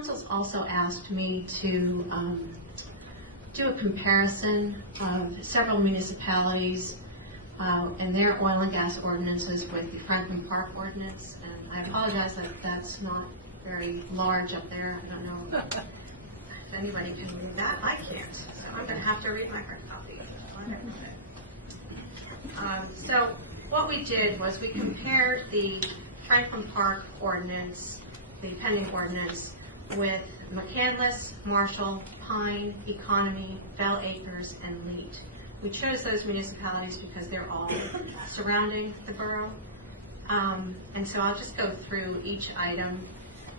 Council's also asked me to do a comparison of several municipalities and their oil and gas ordinances with the Franklin Park ordinance. And I apologize that that's not very large up there. I don't know if anybody can read that. I can't, so I'm going to have to read my hard copy. So what we did was we compared the Franklin Park ordinance, the pending ordinance, with McCandless, Marshall, Pine, Economy, Bell Acres, and Leet. We chose those municipalities because they're all surrounding the borough. And so I'll just go through each item.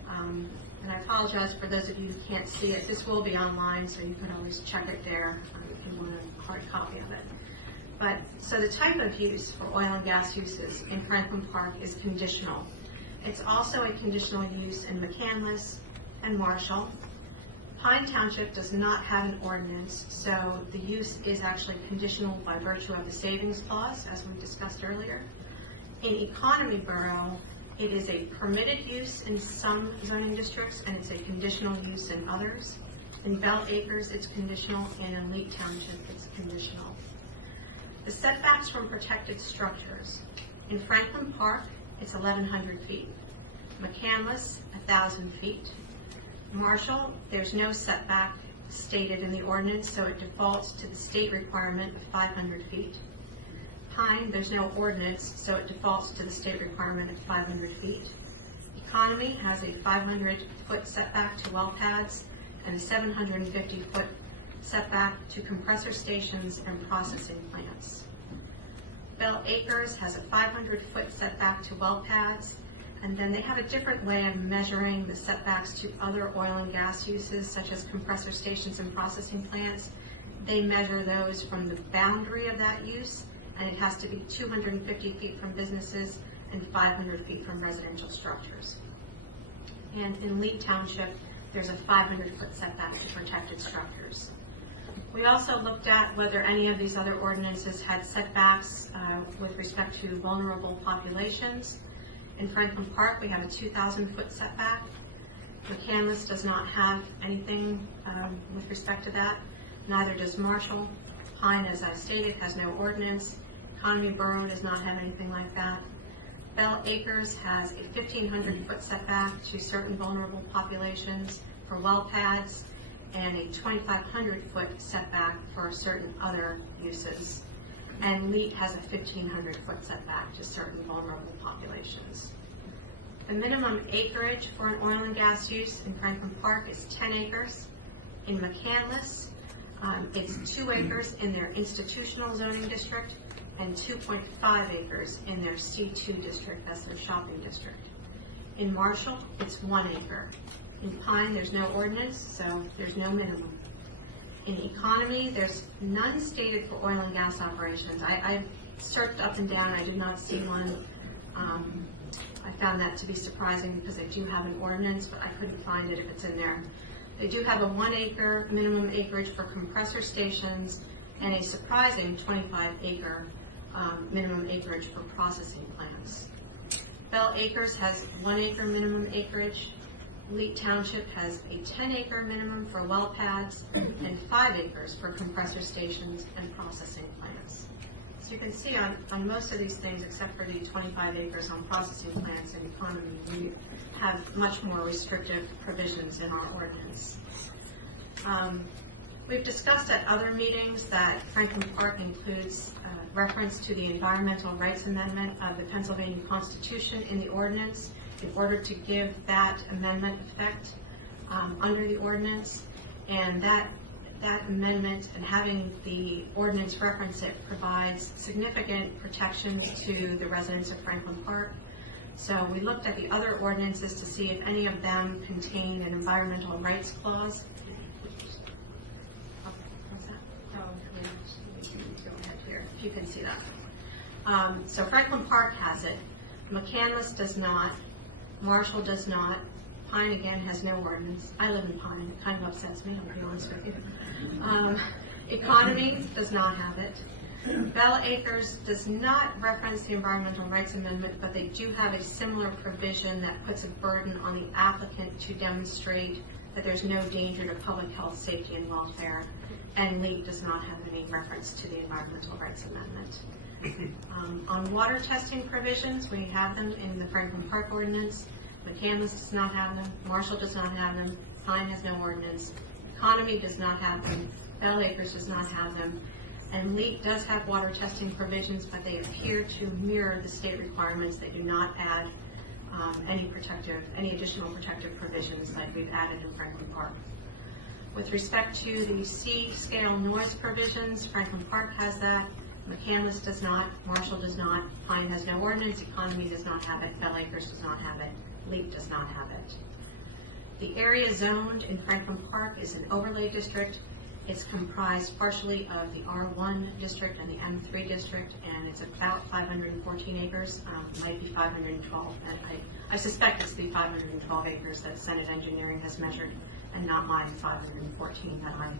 And I apologize for those of you who can't see it. This will be online, so you can always check it there if you want a hard copy of it. But so the type of use for oil and gas uses in Franklin Park is conditional. It's also a conditional use in McCandless and Marshall. Pine Township does not have an ordinance, so the use is actually conditional by virtue of the savings clause, as we discussed earlier. In Economy Borough, it is a permitted use in some zoning districts, and it's a conditional use in others. In Bell Acres, it's conditional, and in Leet Township, it's conditional. The setbacks from protected structures. In Franklin Park, it's 1,100 feet. McCandless, 1,000 feet. Marshall, there's no setback stated in the ordinance, so it defaults to the state requirement of 500 feet. Pine, there's no ordinance, so it defaults to the state requirement of 500 feet. Economy has a 500-foot setback to well pads and a 750-foot setback to compressor stations and processing plants. Bell Acres has a 500-foot setback to well pads, and then they have a different way of measuring the setbacks to other oil and gas uses, such as compressor stations and processing plants. They measure those from the boundary of that use, and it has to be 250 feet from businesses and 500 feet from residential structures. And in Leet Township, there's a 500-foot setback to protected structures. We also looked at whether any of these other ordinances had setbacks with respect to vulnerable populations. In Franklin Park, we have a 2,000-foot setback. McCandless does not have anything with respect to that. Neither does Marshall. Pine, as I stated, has no ordinance. Economy Borough does not have anything like that. Bell Acres has a 1,500-foot setback to certain vulnerable populations for well pads, and a 2,500-foot setback for certain other uses. And Leet has a 1,500-foot setback to certain vulnerable populations. The minimum acreage for an oil and gas use in Franklin Park is 10 acres. In McCandless, it's 2 acres in their institutional zoning district and 2.5 acres in their C2 district, that's their shopping district. In Marshall, it's 1 acre. In Pine, there's no ordinance, so there's no minimum. In Economy, there's none stated for oil and gas operations. I searched up and down, I did not see one. I found that to be surprising because they do have an ordinance, but I couldn't find it if it's in there. They do have a 1 acre minimum acreage for compressor stations and a surprising 25 acre minimum acreage for processing plants. Bell Acres has 1 acre minimum acreage. Leet Township has a 10 acre minimum for well pads and 5 acres for compressor stations and processing plants. So you can see on most of these things, except for the 25 acres on processing plants and Economy, we have much more restrictive provisions in our ordinance. We've discussed at other meetings that Franklin Park includes reference to the Environmental Rights Amendment of the Pennsylvania Constitution in the ordinance in order to give that amendment effect under the ordinance. And that amendment and having the ordinance reference it provides significant protections to the residents of Franklin Park. So we looked at the other ordinances to see if any of them contain an environmental rights clause. You can see that. So Franklin Park has it. McCandless does not. Marshall does not. Pine, again, has no ordinance. I live in Pine. It kind of upsets me, I'll be honest with you. Economy does not have it. Bell Acres does not reference the Environmental Rights Amendment, but they do have a similar provision that puts a burden on the applicant to demonstrate that there's no danger to public health, safety, and welfare, and LEAP does not have any reference to the Environmental Rights Amendment. On water testing provisions, we have them in the Franklin Park Ordinance. McCandless does not have them. Marshall does not have them. Pine has no ordinance. Economy does not have them. Bell Acres does not have them. And LEAP does have water testing provisions, but they appear to mirror the state requirements. They do not add any additional protective provisions like we've added in Franklin Park. With respect to the C-scale noise provisions, Franklin Park has that. McCandless does not. Marshall does not. Pine has no ordinance. Economy does not have it. Bell Acres does not have it. LEAP does not have it. The area zoned in Franklin Park is an overlay district. It's comprised partially of the R1 district and the M3 district, and it's about 514 acres. Might be 512. I suspect it's the 512 acres that Senate Engineering has measured, and not my 514 that I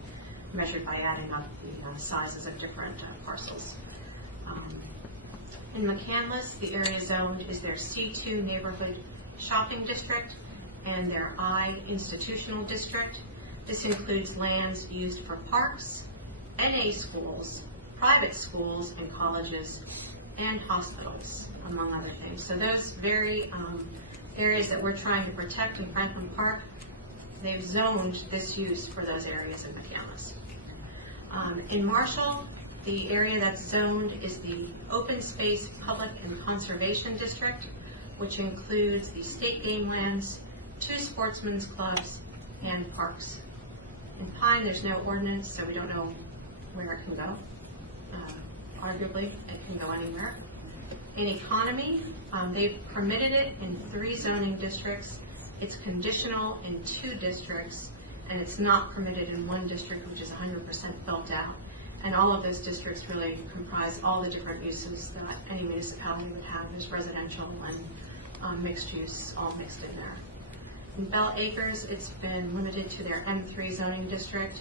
measured by adding up the sizes of different parcels. In McCandless, the area zoned is their C2 neighborhood shopping district and their I institutional district. This includes lands used for parks, NA schools, private schools and colleges, and hospitals, among other things. So those very areas that we're trying to protect in Franklin Park, they've zoned this use for those areas in McCandless. In Marshall, the area that's zoned is the Open Space Public and Conservation District, which includes the state game lands, 2 sportsmen's clubs, and parks. In Pine, there's no ordinance, so we don't know where it can go. Arguably, it can go anywhere. In Economy, they've permitted it in 3 zoning districts. It's conditional in 2 districts, and it's not permitted in 1 district, which is 100% built out. And all of those districts really comprise all the different uses that any municipality would have. There's residential and mixed use, all mixed in there. In Bell Acres, it's been limited to their M3 zoning district,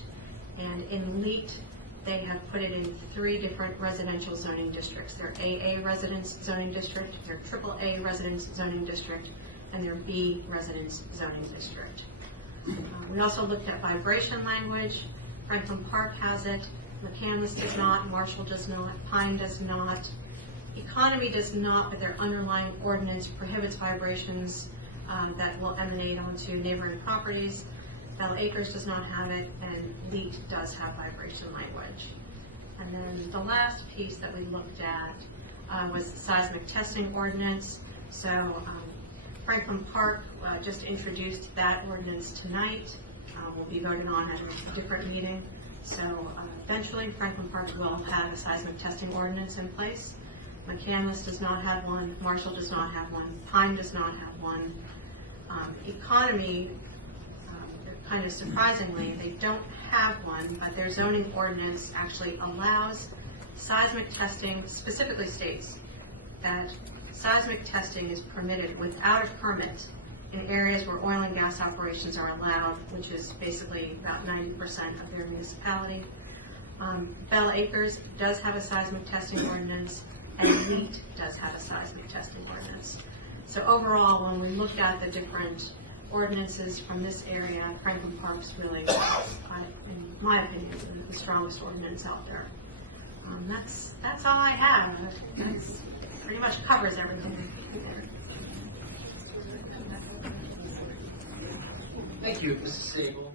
and in LEAT, they have put it in 3 different residential zoning districts. Their AA residence zoning district, their AAA residence zoning district, and their B residence zoning district. We also looked at vibration language. Franklin Park has it. McCandless does not. Marshall does not. Pine does not. Economy does not, but their underlying ordinance prohibits vibrations that will emanate onto neighboring properties. Bell Acres does not have it, and LEAT does have vibration language. And then the last piece that we looked at was the seismic testing ordinance. So Franklin Park just introduced that ordinance tonight. Will be voted on at a different meeting. So eventually Franklin Park will have a seismic testing ordinance in place. McCandless does not have one. Marshall does not have one. Pine does not have one. Economy, kind of surprisingly, they don't have one, but their zoning ordinance actually allows seismic testing, specifically states that seismic testing is permitted without a permit in areas where oil and gas operations are allowed, which is basically about 90% of their municipality. Bell Acres does have a seismic testing ordinance, and LEAT does have a seismic testing ordinance. So overall, when we look at the different ordinances from this area, Franklin Park's really, in my opinion, the strongest ordinance out there. That's all I have. That's pretty much covers everything. Thank you, Mrs. Sabal.